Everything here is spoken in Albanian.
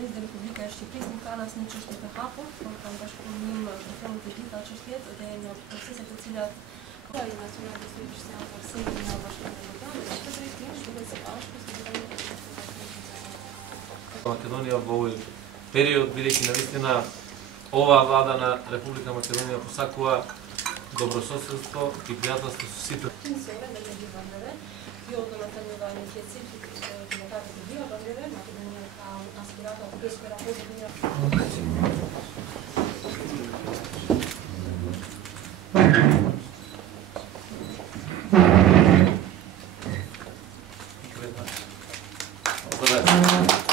журналист de Republika Ščiprinska nas ničošte pehapo, tam baš po njim preferujte biti, ali što je da je na procese cilja i nacionalno istorijski arhiv na vašem programu, da ćete reći što da se paško Македонија во овој период, бидејќи навистина оваа влада на Република Македонија посакува добрососедство и пријателство со сите. Добре.